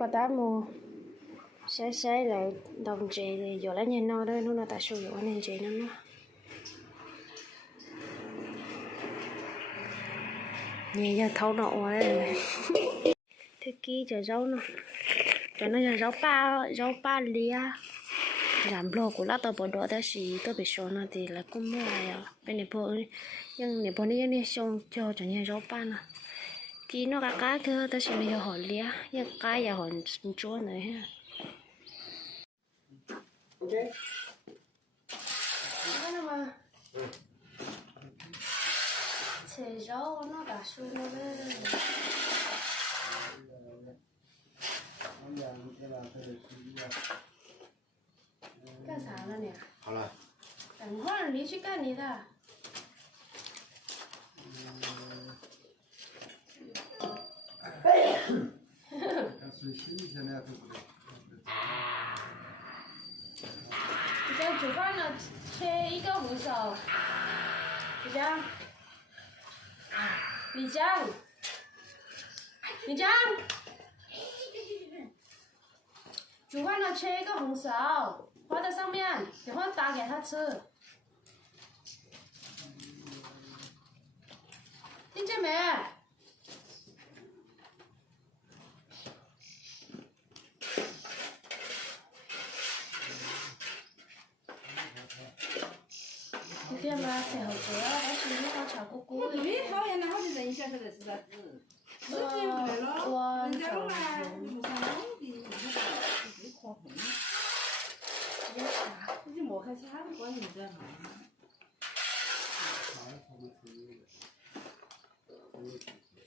bà tá mù xé lại đồng chị thì giờ lấy nhìn nó đây nó tại sử dụng nên chị nó nhìn giờ thấu nộ đấy thế kia chờ rau nó cho nó giờ rau ba lia làm lô của nó tao bỏ đỡ tới gì tao bị số nó thì là cũng mua lại bên này bộ nhưng này bộ này xong cho như rau ba nè kia nó cá cơ tới xin giờ hỏi lia nhưng cá giờ hỏi chúa này ha ok nó mà xề rau nó đã xuống nó đây干啥了你？好了。等会儿你去干你的。你家煮饭了，切一个红薯。李江，李江，李江。煮饭了，切一个红薯，放在上面，等会打给他吃。听见没？今天嘛，吃好久了，但是那个炒锅锅。我准备好呀，然后就等一下，这个是啥子？时间快了，人家嘛，路上有的，最khó khăn。你就莫开车，关键在哪？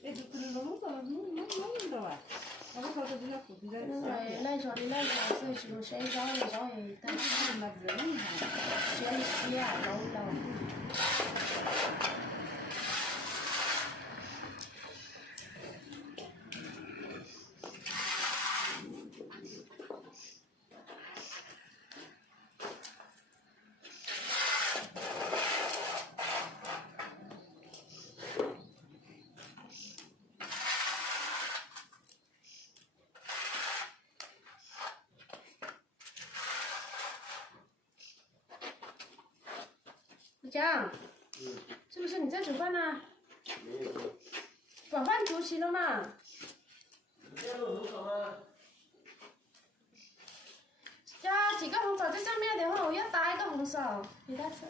哎，就可能弄到啊。我说这个裤子在。那时候是什么谁找的找的，但是那热一下。洗啊，揉。李江，是不是你在煮饭呢？把饭煮齐了嘛？加几个红枣在上面，等会我要搭一个红枣给他吃。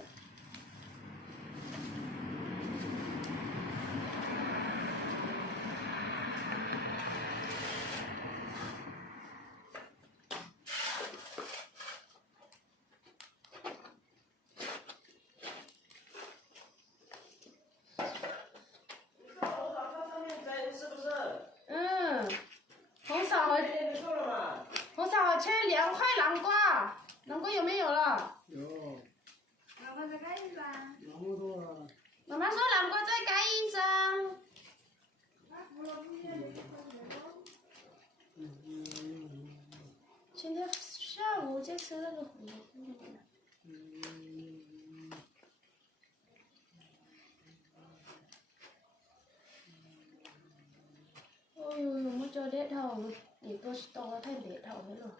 红枣切2块南瓜，南瓜有没有了？有。南瓜再盖一张。那么多啊。妈妈说南瓜再盖一张。今天下午在吃那个火锅。ôi muốn cho đét hầu thì tôi to thành đét hầu hết rồi.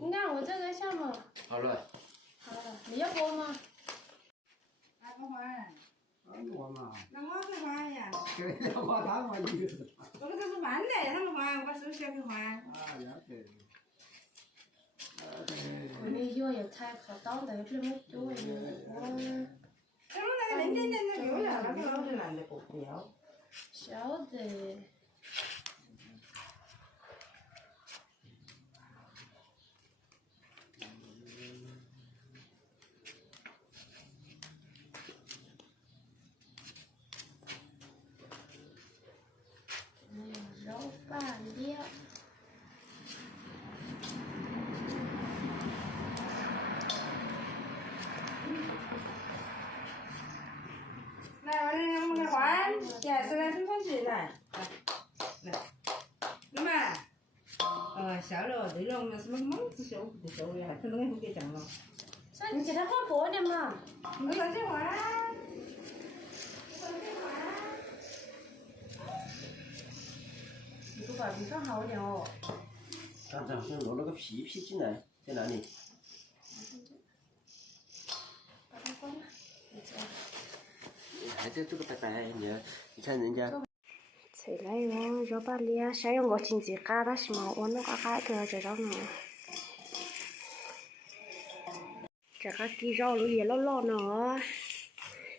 Nga ở这个项目。好了。好了，你要播吗？哪个花？我嘛。那我去换呀。给我他嘛意思。我这是换的，他们换，我手下去换。啊，了解。你药也太可当的，这么多我。这种那个冷点的油呀，那个老是烂的不要。晓得。肉拌料。来，我们来换，来，来生东西来，来，那么，笑了，对了，我们什么猛子修不修的，还可能会给讲了。你给它放薄点嘛。我上去换。法比饭好点哦。刚才好像挪了个皮皮进来，在哪里？把它关了，还在这个拜拜，你看人家。起来哟，要把脸先用个镜子嘎达是嘛，我那个嘎个这张呢。这个鸡肉路也老老呢，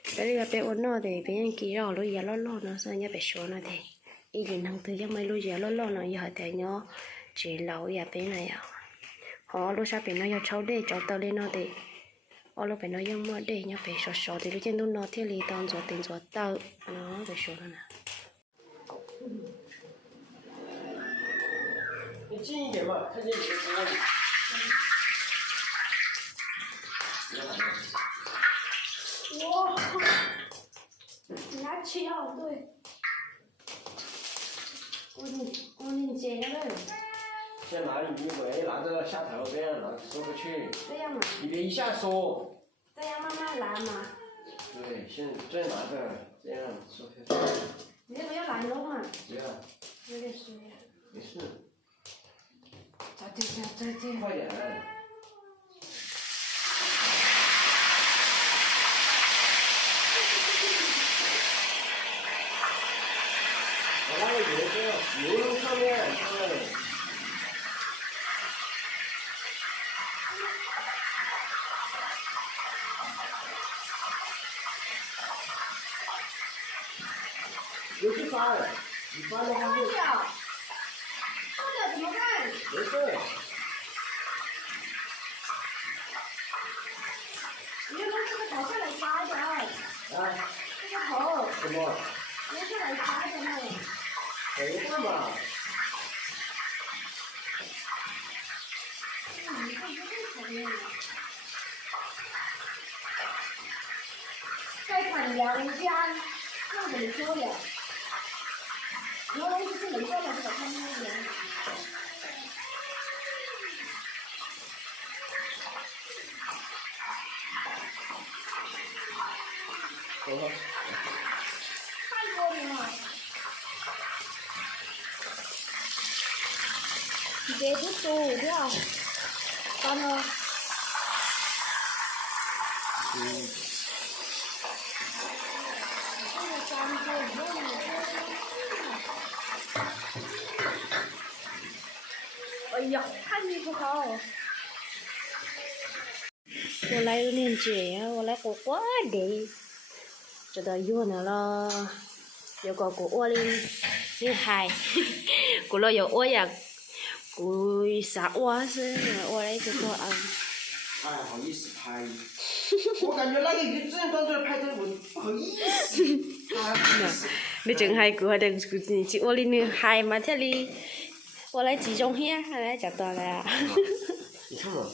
这个被我弄的，别人鸡肉路也老老呢，所以也别说了的。一年能得ยังไม่รู้也老老呢，以后แต่เนาะจีเราอย่าเป็นอะไรอ่ะhọ lúc sau bên nó giờ cháu để cháu tao lên nó để ở lúc bên nóยังไม่để nhá phải sờ sờ thì lúc trên nó thiết lý tao rồi tiền rồi tao nó phải sờ nữa. 你近一点嘛，看见你的锅里。哇，拿去要对，我你接了。先拿鱼尾，拿着下头，这样拿收回去。这样嘛？你别一下收。这样慢慢拿嘛。对，先这样拿着，这样收回去。你这个要拿肉嘛？不要。有点水。没事。再快点。我那个油灯上面，对。别去发了，你发的话就。发了怎么办？没事。你用这个头下来擦一点。啊？这个头。什么？拿下来擦一点嘛。没事嘛。你看这个讨厌了。再看两家，那怎么说了？我就是能做的这个汤面。太过分了！这不熟掉，完了。哎呀，看你不好。我来有点急呀，我来过过的，这到有呢了，有个过我的女孩，过了有我呀，过啥我是我来这个啊。哎，好意思拍。我感觉那个鱼正到这拍的，我不好意思。你真係估係定我哋女孩嘛？這裡我來集中些，來找到了。你看嘛，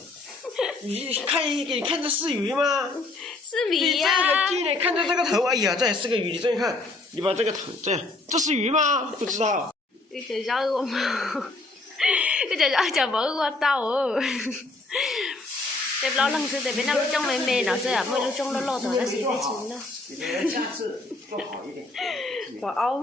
鱼你看这是鱼吗？是魚你这呀、还近呢，看着这个头，哎呀，这也是个鱼。你这样看，你把这个头这样，这是鱼吗？不知道。你就繞我嘛，你就繞就冇我兜。để lo lần thứ để bên nào trong mấy mề nó sẽ ở mỗi lúc trong nó lo đó là gì vậy chứ nó. 你下次做好一点。我熬。